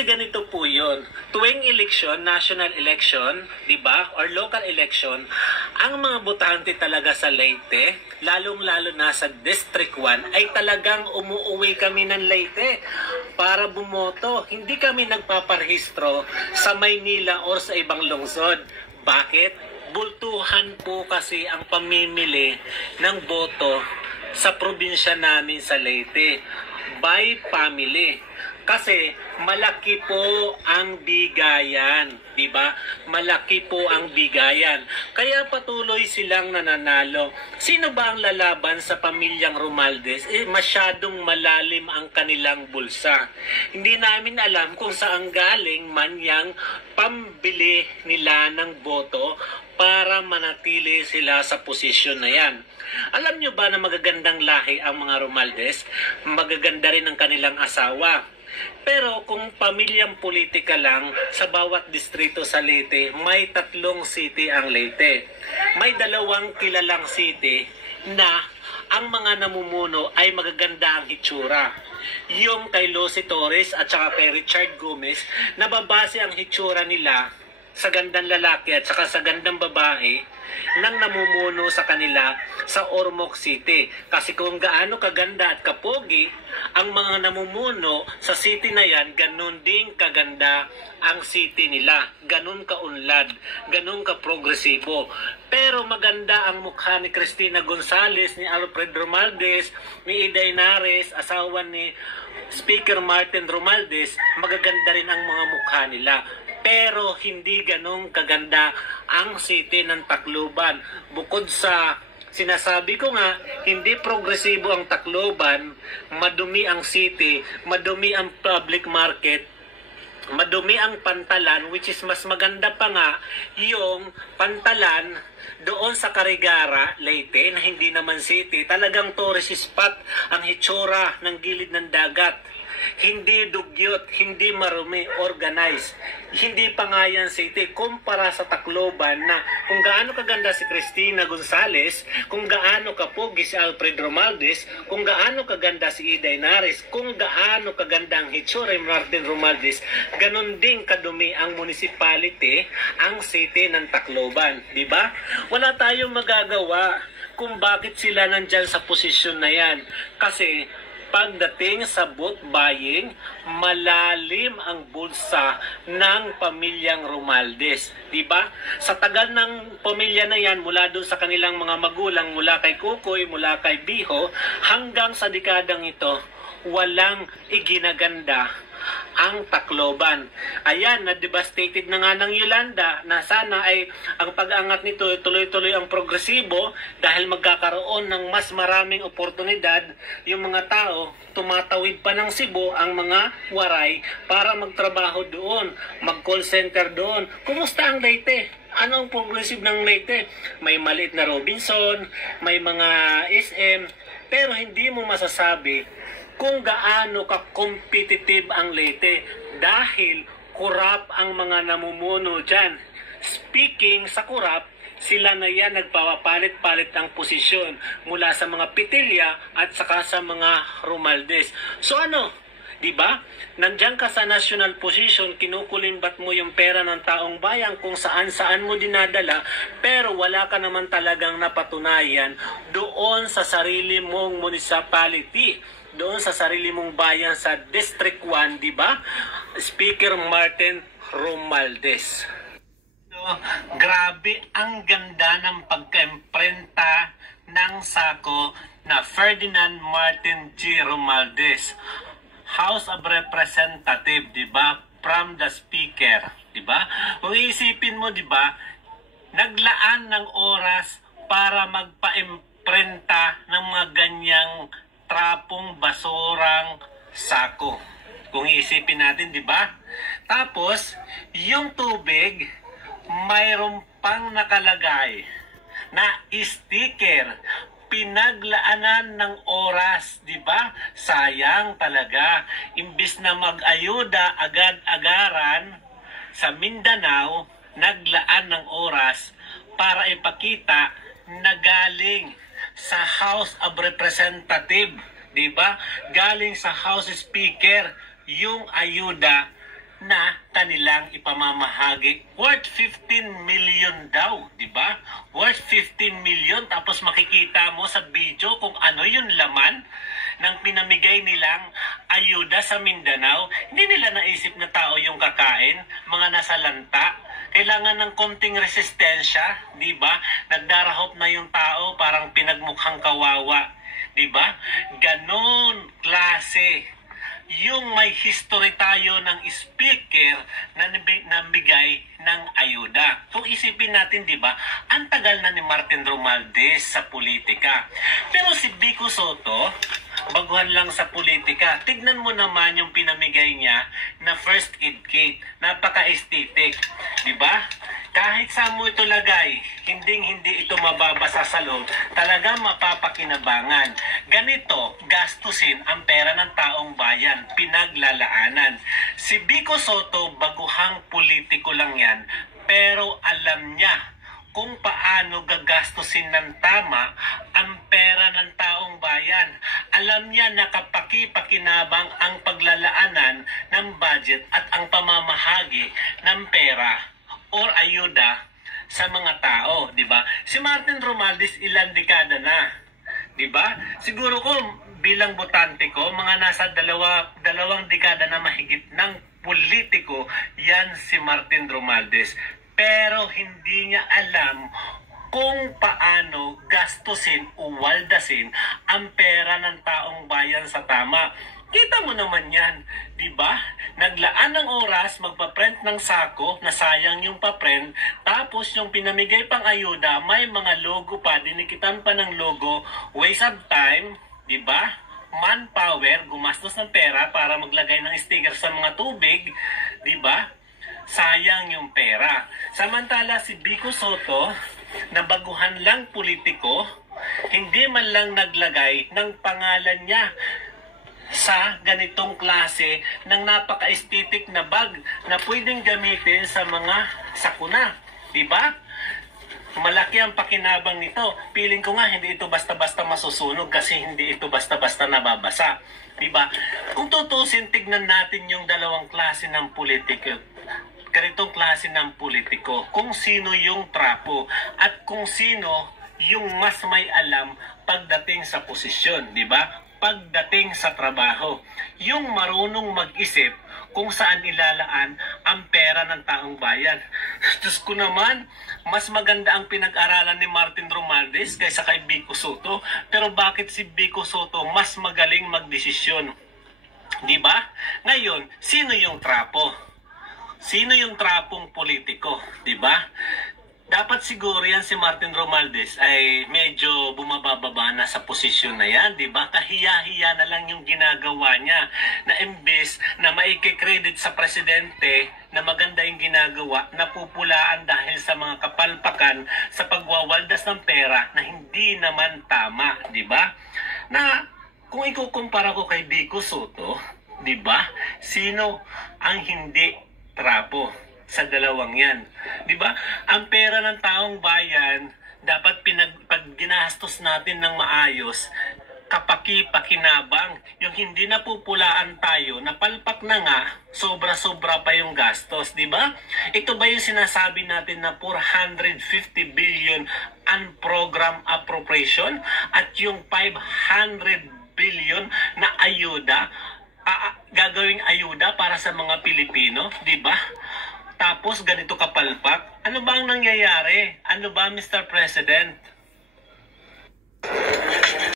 Kasi ganito po yun. Tuwing eleksyon, national election, di ba, or local election, ang mga botante talaga sa Leyte, lalong-lalo na sa District 1, ay talagang umuuwi kami ng Leyte para bumoto. Hindi kami nagpaparehistro sa Maynila or sa ibang lungsod. Bakit? Bultuhan po kasi ang pamimili ng boto sa probinsya namin sa Leyte. By family. Kasi malaki po ang bigayan, di ba? Malaki po ang bigayan. Kaya patuloy silang nananalo. Sino ba ang lalaban sa pamilyang Romualdez? Masyadong malalim ang kanilang bulsa. Hindi namin alam kung saan galing man yang pambili nila ng boto para manatili sila sa posisyon na yan. Alam nyo ba na magagandang lahi ang mga Romualdez? Magaganda rin ang kanilang asawa. Pero kung pamilyang politika lang, sa bawat distrito sa Leyte, may 3 city ang Leyte. May 2 kilalang city na ang mga namumuno ay magaganda ang hitsura. Yung kay Lucy Torres at saka kay Richard Gomez, nababase ang hitsura nila sa gandang lalaki at saka sa gandang babae nang namumuno sa kanila sa Ormoc City. Kasi kung gaano kaganda at kapogi ang mga namumuno sa city na yan, ganun din kaganda ang city nila. Ganun kaunlad, ganun kaprogresibo. Pero maganda ang mukha ni Cristina Gonzales, ni Alfred Romualdez, ni Iday Nares, asawa ni Speaker Martin Romualdez. Magaganda rin ang mga mukha nila. Pero hindi ganong kaganda ang city ng Tacloban. Bukod sa sinasabi ko nga, hindi progresibo ang Tacloban, madumi ang city, madumi ang public market, madumi ang Pantalan, which is mas maganda pa nga yung Pantalan doon sa Carigara, Leyte, na hindi naman city. Talagang tourist spot ang hitsura ng gilid ng dagat. Hindi dugyot, hindi marumi, organized. Hindi pa nga yan city kumpara sa Tacloban na kung gaano kaganda si Cristina Gonzales, kung gaano kapogi si Alfred Romualdez, kung gaano kaganda si Iday Nares, kung gaano kaganda ang hitsura ni Martin Romualdez, ganun din kadumi ang municipality, ang city ng Tacloban, di ba? Wala tayong magagawa kung bakit sila nandyan sa posisyon na yan. Kasi pagdating sa vote buying, malalim ang bulsa ng pamilyang Romualdez. Diba? Sa tagal ng pamilya na yan, mula doon sa kanilang mga magulang, mula kay Kukoy, mula kay Biho, hanggang sa dekadang ito, walang iginaganda ang Tacloban. Ayan, na-devastated na nga ng Yolanda na sana ay ang pag-angat nito tuloy-tuloy ang progresibo dahil magkakaroon ng mas maraming oportunidad yung mga tao, tumatawid pa ng Cebu ang mga waray para magtrabaho doon, mag-call center doon. Kumusta ang Leyte? Ano ang progressive ng Leyte? May maliit na Robinson, may mga SM, pero hindi mo masasabi kung gaano ka-competitive ang Leyte dahil kurap ang mga namumuno dyan. Speaking sa kurap, sila na yan nagpapapalit-palit ang posisyon mula sa mga Pitilya at saka sa mga Romualdez. So ano? Diba? Nandiyan ka sa national position, kinukulimbat mo yung pera ng taong bayan kung saan-saan mo dinadala, pero wala ka naman talagang napatunayan doon sa sarili mong municipality, doon sa sarili mong bayan sa District 1, di ba? Speaker Martin Romualdez. So, grabe ang ganda ng pagka-imprenta ng sako na Ferdinand Martin G. Romualdez. House of Representative, di ba? From the Speaker, di ba? Kung iisipin mo, di ba? Naglaan ng oras para magpa-imprenta ng mga ganyang trapong basurang sako. Kung iisipin natin, di ba? Tapos, yung tubig, mayroon pang nakalagay na sticker, pinaglaanan ng oras, di ba? Sayang talaga. Imbis na mag-ayuda agad-agaran sa Mindanao, naglaan ng oras para ipakita na galing sa House of Representative, di ba? Galing sa House Speaker yung ayuda na kanilang ipamamahagi. Worth 15 million daw, di ba? Worth 15 million, tapos makikita mo sa video kung ano yung laman ng pinamigay nilang ayuda sa Mindanao. Hindi nila naisip na tao yung kakain, mga nasa lanta. Kailangan ng konting resistensya, di ba? Nagdarahop na yung tao, parang pinagmukhang kawawa, di ba? Ganon klase yung may history tayo ng speaker na nabigay ng ayuda. Kung isipin natin, di ba, ang tagal na ni Martin Romualdez sa politika. Pero si Vico Sotto, baguhan lang sa politika. Tignan mo naman yung pinamigay niya na first aid kit. Napaka-aesthetic. Di ba? Kahit saan mo ito lagay, hindi ito mababasa sa loob. Talaga mapapakinabangan. Ganito, gastusin ang pera ng taong bayan. Pinaglalaanan. Si Vico Sotto, baguhang politiko lang yan. Pero alam niya kung paano gagastusin ng tama ang pera ng taong bayan. Alam niya na kapaki-pakinabang ang paglalaanan ng budget at ang pamamahagi ng pera or ayuda sa mga tao, di ba? Si Martin Romualdez ilang dekada na, di ba? Siguro ko bilang botante ko, mga nasa dalawang dekada na mahigit ng politiko, yan si Martin Romualdez. Pero hindi niya alam kung paano gastusin o waldasin ang pera ng taong bayan sa tama. Kita mo naman yan, di ba? Naglaan ng oras, magpa-print ng sako, nasayang yung pa-print, tapos yung pinamigay pang ayuda, may mga logo pa, dinikitan pa ng logo, waste of time, di ba? Manpower, gumastos ng pera para maglagay ng sticker sa mga tubig, di ba? Sayang yung pera. Samantala si Vico Sotto, na baguhan lang politiko, hindi man lang naglagay ng pangalan niya sa ganitong klase ng napaka-aesthetic na bag na pwedeng gamitin sa mga sakuna. Diba? Malaki ang pakinabang nito. Feeling ko nga hindi ito basta-basta masusunog kasi hindi ito basta-basta nababasa. Diba? Kung tutusin, tignan natin yung dalawang klase ng politiko. Ganitong klase ng politiko. Kung sino yung trapo at kung sino yung mas may alam pagdating sa posisyon. Diba? Pagdating sa trabaho, yung marunong mag-isip kung saan ilalaan ang pera ng taong bayan. Diyos ko naman, mas maganda ang pinag-aralan ni Martin Romualdez kaysa kay Vico Sotto. Pero bakit si Vico Sotto mas magaling magdesisyon? Di ba? Ngayon, sino yung trapo? Sino yung trapong politiko? Di ba? Dapat siguro yan si Martin Romualdez ay medyo bumababa na sa posisyon na yan, di ba? Kahiya-hiya na lang yung ginagawa niya na imbes na maikikredit sa presidente na maganda yung ginagawa, napupulaan dahil sa mga kapalpakan sa pagwawaldas ng pera na hindi naman tama, di ba? Na kung ikukumpara ko kay Vico Sotto, di ba? Sino ang hindi trapo sa dalawang yan? Di ba? Ang pera ng taong bayan, dapat pag ginastos natin ng maayos, kapaki-pakinabang. Yung hindi napupulaan tayo, napalpak na nga, sobra-sobra pa yung gastos. Di ba? Ito ba yung sinasabi natin na 450 billion unprogrammed appropriation at yung 500 billion na ayuda, gagawing ayuda para sa mga Pilipino? Di ba? Tapos ganito kapalpak. Ano ba ang nangyayari? Ano ba, Mr. President?